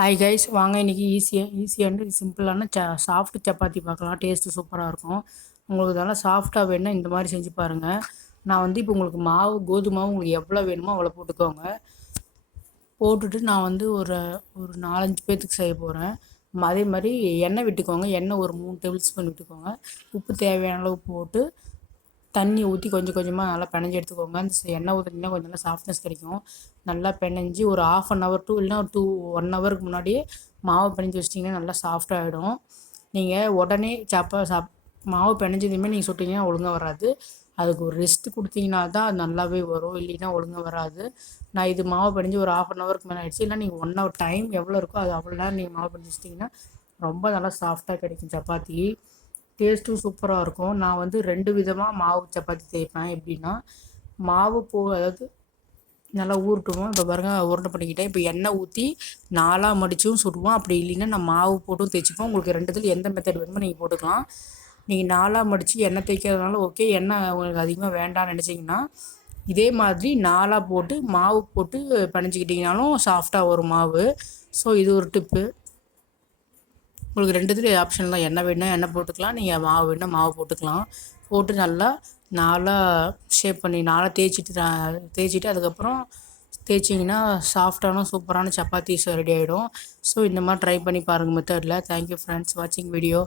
Hi guys, வாங்க இன்றைக்கி ஈஸியாக சிம்பிளான சாஃப்ட் சப்பாத்தி பார்க்கலாம். டேஸ்ட்டு சூப்பராக இருக்கும். உங்களுக்கு இதெல்லாம் சாஃப்டாக வேணும்னா இந்த மாதிரி செஞ்சு பாருங்கள். நான் வந்து இப்போ உங்களுக்கு கோதுமை மாவு உங்களுக்கு எவ்வளோ வேணுமோ அவ்வளோ போட்டுக்கோங்க. போட்டுட்டு நான் வந்து ஒரு 4-5 பேர்த்துக்கு செய்ய போகிறேன். அதே மாதிரி எண்ணெய் விட்டுக்கோங்க. எண்ணெய் ஒரு 3 டேபிள் ஸ்பூன் விட்டுக்கோங்க. உப்பு தேவையான அளவு போட்டு தண்ணி ஊற்றி கொஞ்சம் கொஞ்சமாக நல்லா பிணைஞ்சி எடுத்துக்கோங்க. அந்த எண்ணெய் ஊற்றினீங்கன்னா கொஞ்சம் நல்லா சாஃப்ட்னஸ் கிடைக்கும். நல்லா பிணைஞ்சி ஒரு 1/2 hour இல்லைனா 1 ஹவருக்கு முன்னாடியே மாவு பிணைஞ்சி வச்சிட்டிங்கன்னா நல்லா சாஃப்டாகிடும். நீங்கள் உடனே மாவு பிணைஞ்சதுமே நீங்கள் சுட்டிங்கன்னா ஒழுங்காக வராது. அதுக்கு ஒரு ரெஸ்ட் கொடுத்தீங்கன்னா தான் அது நல்லாவே வரும், இல்லைன்னா ஒழுங்காக வராது. நான் இது மாவு பிணைஞ்சி ஒரு 1/2 ஹவருக்கு மேலே ஆகிடுச்சு. இல்லை நீங்கள் 1 hour டைம் எவ்வளோ இருக்கோ அது அவ்வளோ நேரம் நீங்கள் மாவு பிணைஞ்சி வச்சிட்டிங்கன்னா ரொம்ப நல்லா சாஃப்டாக கிடைக்கும் சப்பாத்தி. டேஸ்ட்டும் சூப்பராக இருக்கும். நான் வந்து 2 விதமாக மாவு சப்பாத்தி தேய்ப்பேன். எப்படின்னா அதாவது நல்லா ஊறட்டுவோம். இப்போ பாருங்கள் உருண்டை பண்ணிக்கிட்டேன். இப்போ எண்ணெய் ஊற்றி 4ஆக மடிச்சும் சுடுவோம். அப்படி இல்லைன்னா நான் மாவு போட்டும் தேய்ச்சிப்போம். உங்களுக்கு 2 எந்த மெத்தட் வேணுமோ நீங்கள் போட்டுக்கலாம். நீங்கள் 4ஆக மடித்து எண்ணெய் தேய்க்கிறதுனால ஓகே. எண்ணெய் உங்களுக்கு அதிகமாக வேண்டாம்னு நினச்சிங்கன்னா இதே மாதிரி 4ஆக போட்டு மாவு போட்டு பிணைஞ்சிக்கிட்டிங்கனாலும் சாஃப்டாக வரும் மாவு. ஸோ இது ஒரு டிப்பு. உங்களுக்கு 2 ஆப்ஷன் தான். எண்ணெய் வேணுன்னா எண்ணெய் போட்டுக்கலாம், நீங்கள் மாவு வேணுன்னா மாவு போட்டுக்கலாம். போட்டு நல்லா 4ஆக ஷேப் பண்ணி 4ஆக தேய்ச்சிட்டு அதுக்கப்புறம் தேய்ச்சிங்கன்னா சாஃப்டான சூப்பரான சப்பாத்தி ரெடி ஆகிடும். ஸோ இந்த மாதிரி ட்ரை பண்ணி பாருங்கள் மெத்தடில். தேங்க்யூ ஃப்ரெண்ட்ஸ் வாட்சிங் வீடியோ.